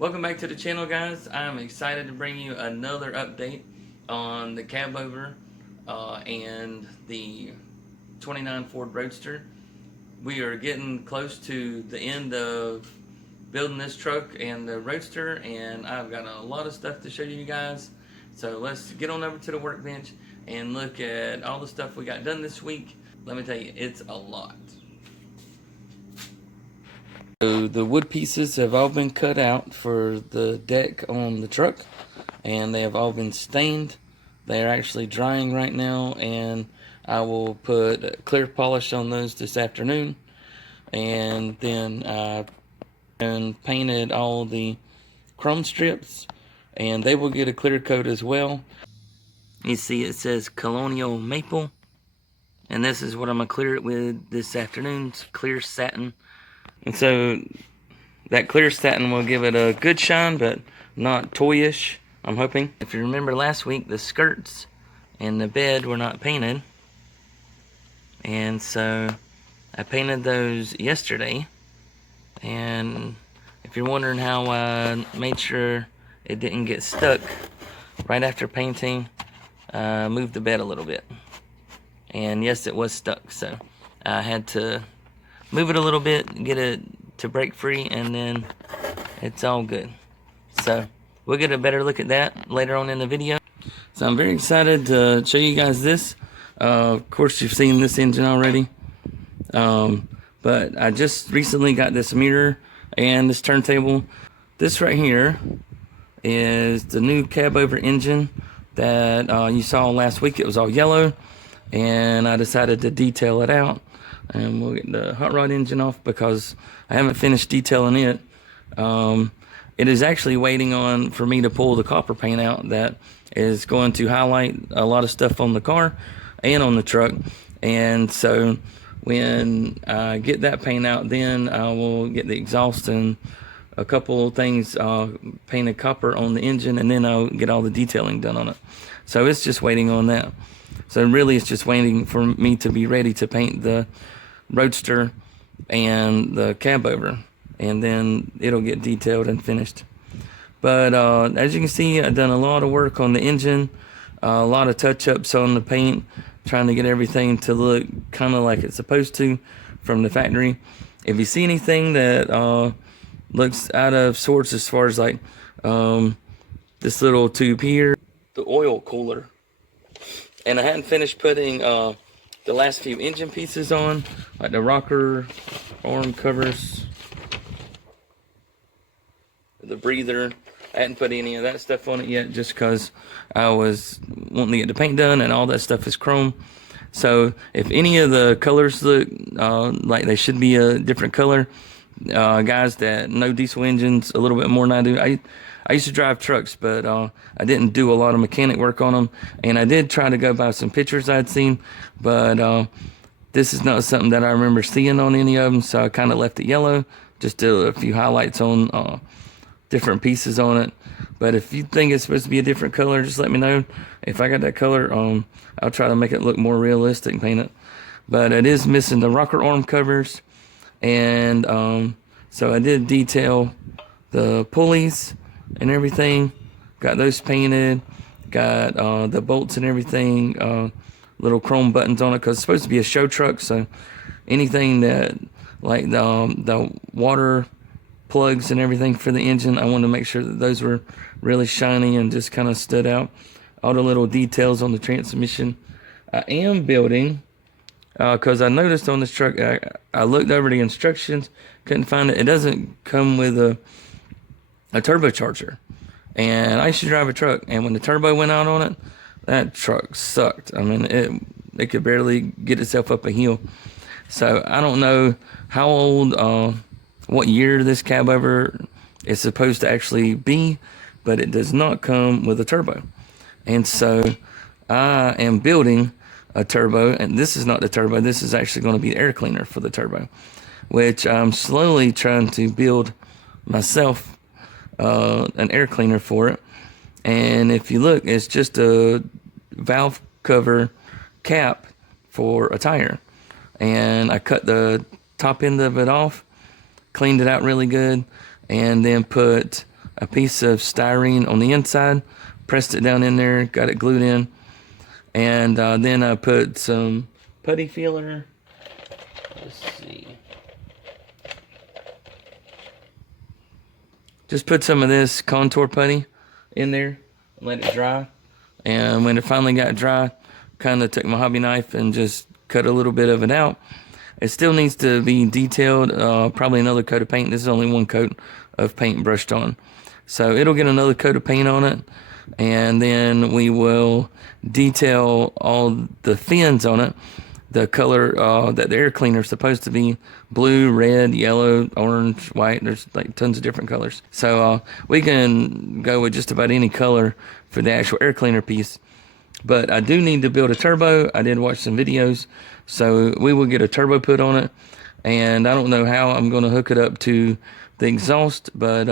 Welcome back to the channel, guys. I'm excited to bring you another update on the Cabover and the 29 Ford Roadster. We are getting close to the end of building this truck and the Roadster, and I've got a lot of stuff to show you guys. So let's get on over to the workbench and look at all the stuff we got done this week. Let me tell you, it's a lot. So the wood pieces have all been cut out for the deck on the truck, and they have all been stained. They are actually drying right now, and I will put clear polish on those this afternoon. And then I painted all the chrome strips, and they will get a clear coat as well. You see it says Colonial Maple, and this is what I'm going to clear it with this afternoon. It's clear satin. And so that clear satin will give it a good shine, but not toyish, I'm hoping. If you remember last week, the skirts and the bed were not painted. And so I painted those yesterday. And if you're wondering how I made sure it didn't get stuck, right after painting, I moved the bed a little bit. And yes, it was stuck, so I had to move it a little bit, get it to break free, and then it's all good. So we'll get a better look at that later on in the video. So I'm very excited to show you guys this. Of course, you've seen this engine already. But I just recently got this mirror and this turntable. This right here is the new Cabover engine that you saw last week. It was all yellow, and I decided to detail it out. And we'll get the hot rod engine off because I haven't finished detailing it. It is actually waiting on for me to pull the copper paint out that is going to highlight a lot of stuff on the car and on the truck. And so when I get that paint out, then I will get the exhaust and a couple of things painted copper on the engine, and then I'll get all the detailing done on it. So it's just waiting on that. So really it's just waiting for me to be ready to paint the Roadster and the Cabover, and then it'll get detailed and finished. But as you can see, I've done a lot of work on the engine, a lot of touch-ups on the paint, trying to get everything to look kind of like it's supposed to from the factory. If you see anything that looks out of sorts as far as like this little tube here, the oil cooler, and I hadn't finished putting the last few engine pieces on, like the rocker arm covers, the breather. I hadn't put any of that stuff on it yet just because I was wanting to get the paint done, and all that stuff is chrome. So if any of the colors look like they should be a different color, guys that know diesel engines a little bit more than I do, I used to drive trucks, but I didn't do a lot of mechanic work on them. And I did try to go by some pictures I'd seen, but this is not something that I remember seeing on any of them, so I kind of left it yellow. Just did a few highlights on different pieces on it. But if you think it's supposed to be a different color, just let me know. If I got that color, I'll try to make it look more realistic and paint it. But it is missing the rocker arm covers. And so I did detail the pulleys and everything, got those painted, got the bolts and everything, little chrome buttons on it because it's supposed to be a show truck. So anything that like the water plugs and everything for the engine, I wanted to make sure that those were really shiny and just kind of stood out. All the little details on the transmission. I am building because I noticed on this truck, I looked over the instructions, couldn't find it. It doesn't come with a turbocharger. And I used to drive a truck, and when the turbo went out on it, that truck sucked. I mean, it could barely get itself up a hill. So I don't know how old, what year this Cabover is supposed to actually be, but it does not come with a turbo. And so I am building a turbo, and this is not the turbo, this is actually going to be the air cleaner for the turbo, which I'm slowly trying to build myself an air cleaner for it. And if you look, it's just a valve cover cap for a tire, and I cut the top end of it off, cleaned it out really good, and then put a piece of styrene on the inside, pressed it down in there, got it glued in, and then I put some putty filler. Let's see. Just put some of this contour putty in there and let it dry. And when it finally got dry, kind of took my hobby knife and just cut a little bit of it out. It still needs to be detailed, probably another coat of paint. This is only one coat of paint brushed on. So it'll get another coat of paint on it. And then we will detail all the fins on it. The color that the air cleaner is supposed to be: blue, red, yellow, orange, white. There's like tons of different colors. So we can go with just about any color for the actual air cleaner piece. But I do need to build a turbo. I did watch some videos. So we will get a turbo put on it. And I don't know how I'm going to hook it up to the exhaust, but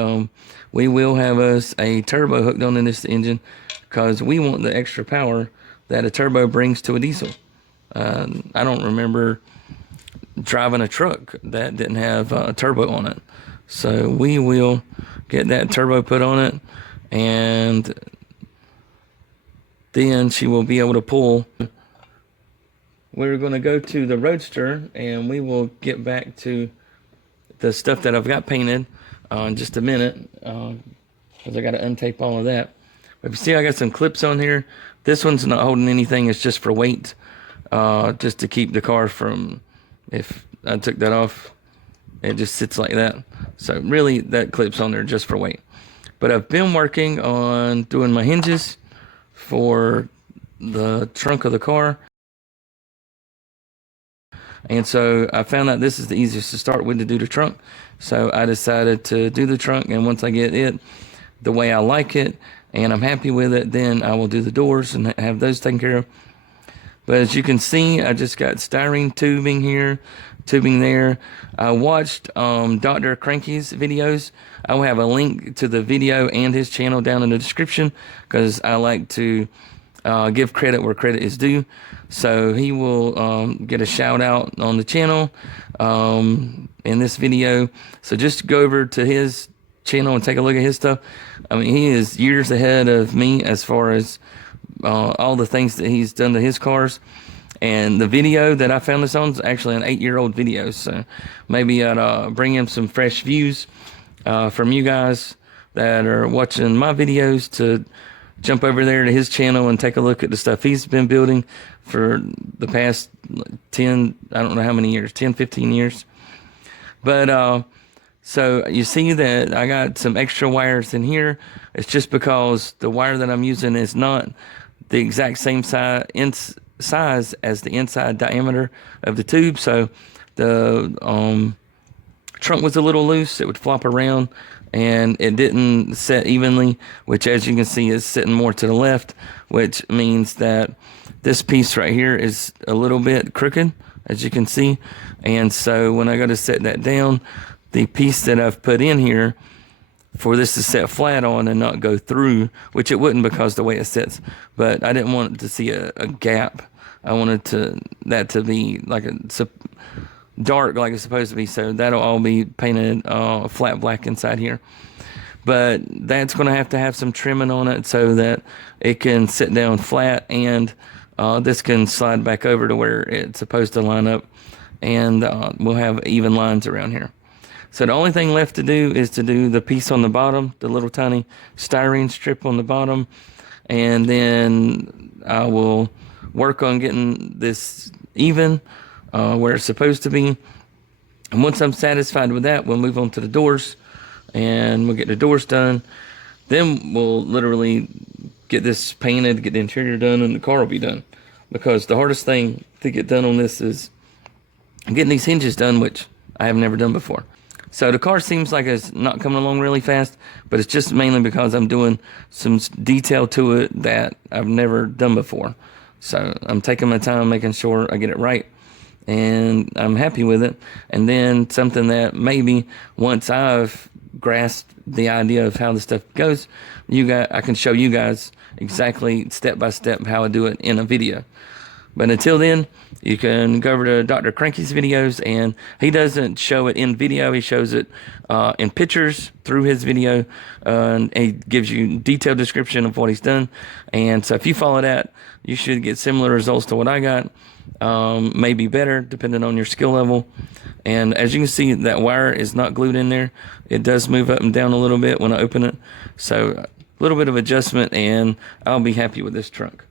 we will have us a turbo hooked on in this engine, because we want the extra power that a turbo brings to a diesel. I don't remember driving a truck that didn't have a turbo on it. So we will get that turbo put on it, and then she will be able to pull. We're going to go to the Roadster, and we will get back to the stuff that I've got painted in just a minute, because I got to untape all of that. But you see, I got some clips on here. This one's not holding anything. It's just for weight. Just to keep the car from, if I took that off, it just sits like that. So really, that clip's on there just for weight. But I've been working on doing my hinges for the trunk of the car. And so I found out this is the easiest to start with to do the trunk. So I decided to do the trunk, and once I get it the way I like it and I'm happy with it, then I will do the doors and have those taken care of. But as you can see, I just got styrene tubing here, tubing there. I watched Dr. Cranky's videos. I will have a link to the video and his channel down in the description, because I like to give credit where credit is due. So he will get a shout out on the channel in this video. So just go over to his channel and take a look at his stuff. I mean, he is years ahead of me as far as all the things that he's done to his cars. And the video that I found this on is actually an 8-year-old video. So maybe I'd bring him some fresh views from you guys that are watching my videos to jump over there to his channel and take a look at the stuff he's been building for the past 10, I don't know how many years, 10, 15 years. But so you see that I got some extra wires in here. It's just because the wire that I'm using is not the exact same size as the inside diameter of the tube. So the trunk was a little loose. It would flop around, and it didn't set evenly, which, as you can see, is sitting more to the left, which means that this piece right here is a little bit crooked, as you can see. And so when I go to set that down, the piece that I've put in here for this to set flat on and not go through, which it wouldn't because the way it sits, but I didn't want to see a gap. I wanted that to be like dark like it's supposed to be, so that'll all be painted flat black inside here. But that's going to have some trimming on it so that it can sit down flat, and this can slide back over to where it's supposed to line up, and we'll have even lines around here. So the only thing left to do is to do the piece on the bottom, the little tiny styrene strip on the bottom, and then I will work on getting this even where it's supposed to be. And once I'm satisfied with that, we'll move on to the doors, and we'll get the doors done. Then we'll literally get this painted, get the interior done, and the car will be done. Because the hardest thing to get done on this is getting these hinges done, which I have never done before. So the car seems like it's not coming along really fast, but it's just mainly because I'm doing some detail to it that I've never done before. So I'm taking my time, making sure I get it right, and I'm happy with it. And then something that maybe once I've grasped the idea of how the stuff goes, I can show you guys exactly step by step how I do it in a video. But until then, you can go over to Dr. Cranky's videos, and he doesn't show it in video. He shows it in pictures through his video, and he gives you detailed description of what he's done. And so if you follow that, you should get similar results to what I got, maybe better depending on your skill level. And as you can see, that wire is not glued in there. It does move up and down a little bit when I open it. So a little bit of adjustment, and I'll be happy with this truck.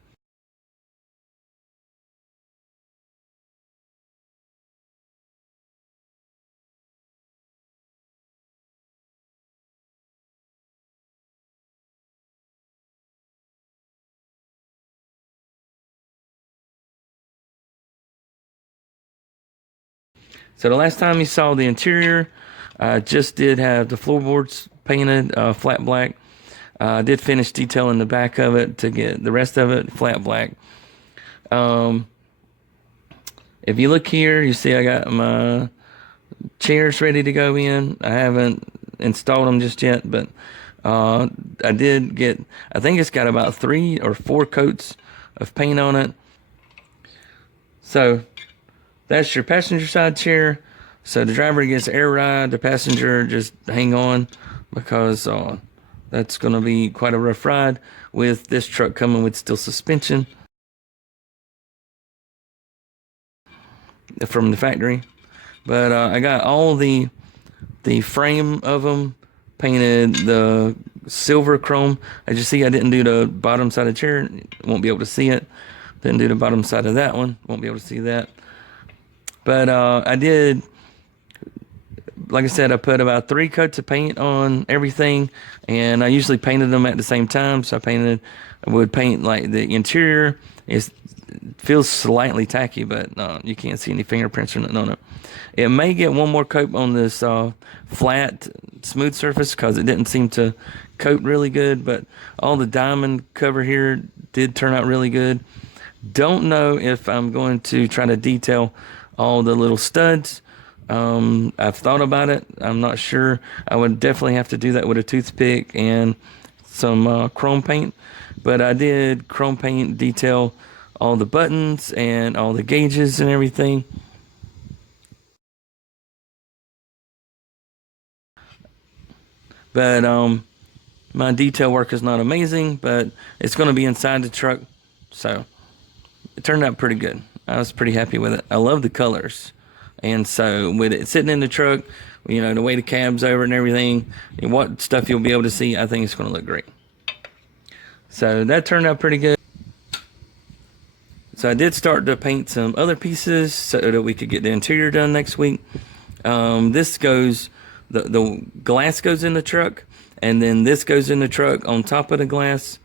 So the last time you saw the interior, I just did have the floorboards painted flat black. I did finish detailing the back of it to get the rest of it flat black. If you look here, you see I got my chairs ready to go in. I haven't installed them just yet, but I did get, I think it's got about 3 or 4 coats of paint on it. So that's your passenger side chair. So the driver gets air ride, the passenger just hang on, because that's going to be quite a rough ride with this truck coming with steel suspension from the factory. But I got all the frame of them painted the silver chrome. As you see, I didn't do the bottom side of the chair. Won't be able to see it. Didn't do the bottom side of that one. Won't be able to see that. But I did, like I said, I put about 3 coats of paint on everything, and I usually painted them at the same time. So I would paint like the interior. It feels slightly tacky, but you can't see any fingerprints or nothing on it. It may get one more coat on this flat, smooth surface, because it didn't seem to coat really good, but all the diamond cover here did turn out really good. Don't know if I'm going to try to detail all the little studs. I've thought about it. I'm not sure. I would definitely have to do that with a toothpick and some chrome paint. But I did chrome paint detail all the buttons and all the gauges and everything. But my detail work is not amazing, but it's going to be inside the truck. So it turned out pretty good. I was pretty happy with it. I love the colors. And so with it sitting in the truck, you know, the way the cab's over and everything, and what stuff you'll be able to see, I think it's going to look great. So that turned out pretty good. So I did start to paint some other pieces so that we could get the interior done next week. This goes, the glass goes in the truck, and then this goes in the truck on top of the glass.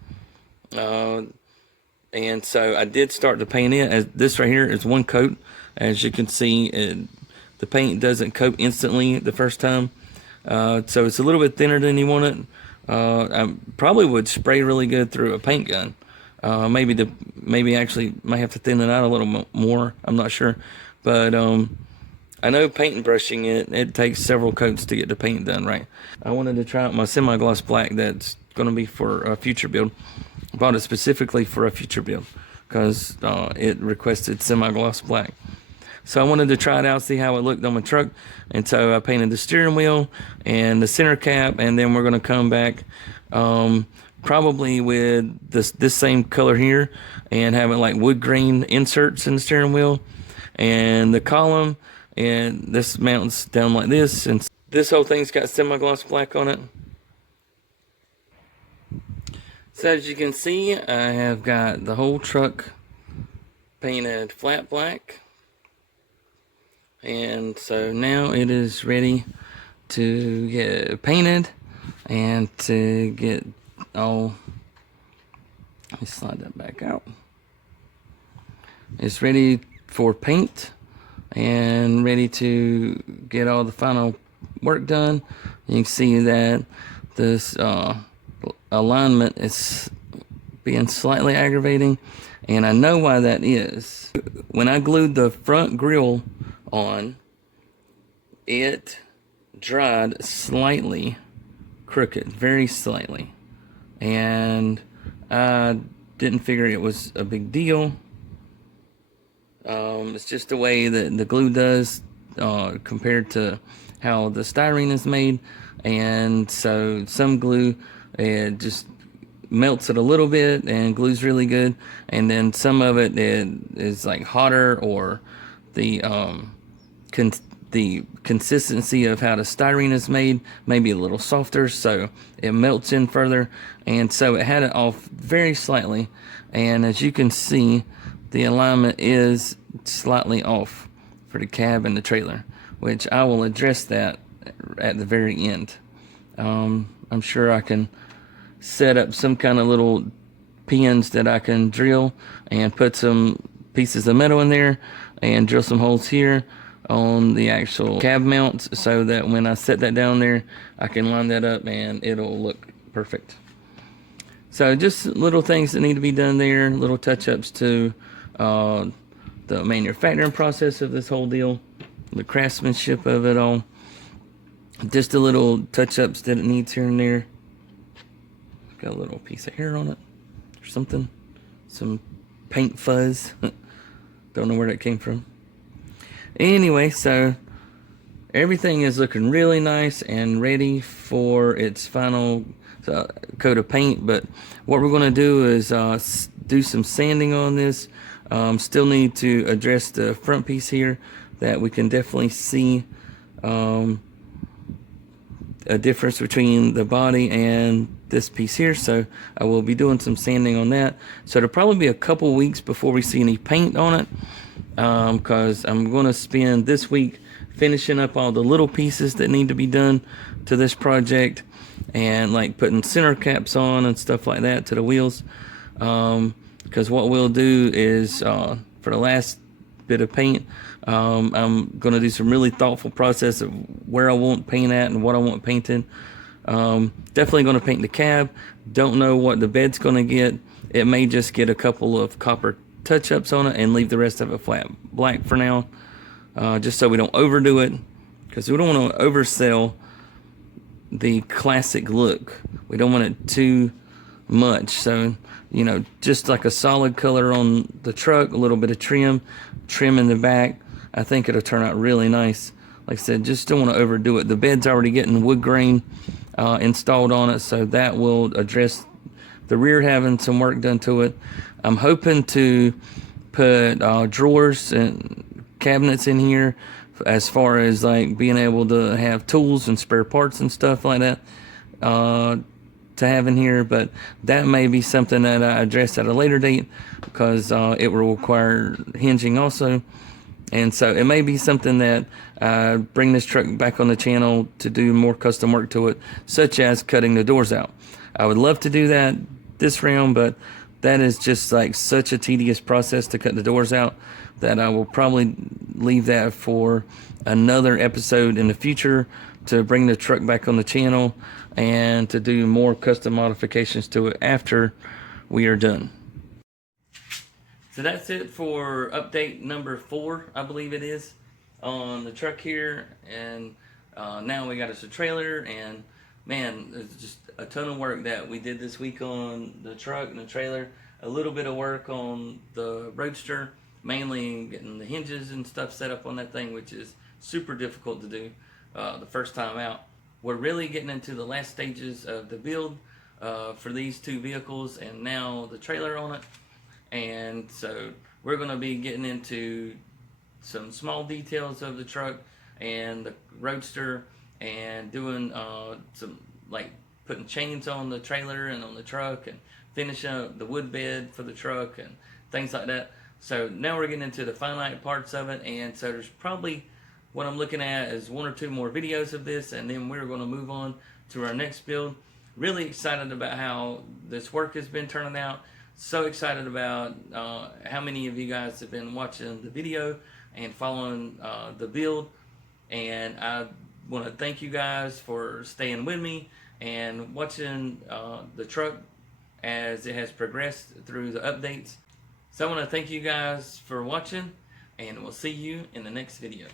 And so I did start to paint it. As this right here is 1 coat. As you can see, the paint doesn't coat instantly the first time. So it's a little bit thinner than you want it. I probably would spray really good through a paint gun. Maybe actually might have to thin it out a little more. I'm not sure. But I know paint and brushing it takes several coats to get the paint done right. I wanted to try out my semi-gloss black that's going to be for a future build. I bought it specifically for a future build because it requested semi-gloss black. So I wanted to try it out, see how it looked on my truck. And so I painted the steering wheel and the center cap, and then we're going to come back probably with this same color here and having like wood grain inserts in the steering wheel and the column, and this mounts down like this, and this whole thing's got semi-gloss black on it. So as you can see, I have got the whole truck painted flat black, and so now it is ready to get painted and to get all, let me slide that back out. It's ready for paint and ready to get all the final work done. You can see that this alignment is being slightly aggravating, and I know why that is. When I glued the front grille on, it dried slightly crooked, very slightly, and I didn't figure it was a big deal. It's just the way that the glue does compared to how the styrene is made. And so some glue, it just melts it a little bit and glues really good, and then some of it is like hotter, or the the consistency of how the styrene is made may be a little softer, so it melts in further, and so it had it off very slightly. And as you can see, the alignment is slightly off for the cab and the trailer, which I will address that at the very end. I'm sure I can set up some kind of little pins that I can drill and put some pieces of metal in there and drill some holes here on the actual cab mounts, so that when I set that down there, I can line that up and it'll look perfect. So just little things that need to be done there, little touch-ups to the manufacturing process of this whole deal, the craftsmanship of it all, just the little touch-ups that it needs here and there. Got a little piece of hair on it or something, some paint fuzz. Don't know where that came from. Anyway, so everything is looking really nice and ready for its final coat of paint. But what we're going to do is do some sanding on this. Still need to address the front piece here, that we can definitely see a difference between the body and this piece here. So I will be doing some sanding on that. So it'll probably be a couple weeks before we see any paint on it, because I'm going to spend this week finishing up all the little pieces that need to be done to this project, and like putting center caps on and stuff like that to the wheels. Because what we'll do is for the last bit of paint, I'm going to do some really thoughtful process of where I want paint at and what I want painted. Definitely going to paint the cab. Don't know what the bed's going to get. It may just get a couple of copper touch-ups on it and leave the rest of it flat black for now, just so we don't overdo it, because we don't want to oversell the classic look. We don't want it too much. So, you know, just like a solid color on the truck, a little bit of trim in the back. I think it'll turn out really nice. Like I said, just don't want to overdo it. The bed's already getting wood grain installed on it, so that will address the rear having some work done to it. I'm hoping to put drawers and cabinets in here, as far as like being able to have tools and spare parts and stuff like that to have in here. But that may be something that I address at a later date, because it will require hinging also. And so it may be something that I bring this truck back on the channel to do more custom work to it, such as cutting the doors out. I would love to do that this round, but that is just like such a tedious process to cut the doors out that I will probably leave that for another episode in the future, to bring the truck back on the channel and to do more custom modifications to it after we are done. So that's it for update number 4, I believe it is, on the truck here. And now we got us a trailer, and man, there's just a ton of work that we did this week on the truck and the trailer. A little bit of work on the Roadster, mainly getting the hinges and stuff set up on that thing, which is super difficult to do the first time out. We're really getting into the last stages of the build for these two vehicles, and now the trailer on it. And so we're going to be getting into some small details of the truck and the Roadster, and doing some, like, putting chains on the trailer and on the truck, and finishing up the wood bed for the truck and things like that. So now we're getting into the finite parts of it, and so there's probably, what I'm looking at is 1 or 2 more videos of this, and then we're going to move on to our next build. Really excited about how this work has been turning out. So excited about how many of you guys have been watching the video and following the build, and I want to thank you guys for staying with me and watching the truck as it has progressed through the updates. So I want to thank you guys for watching, and we'll see you in the next video.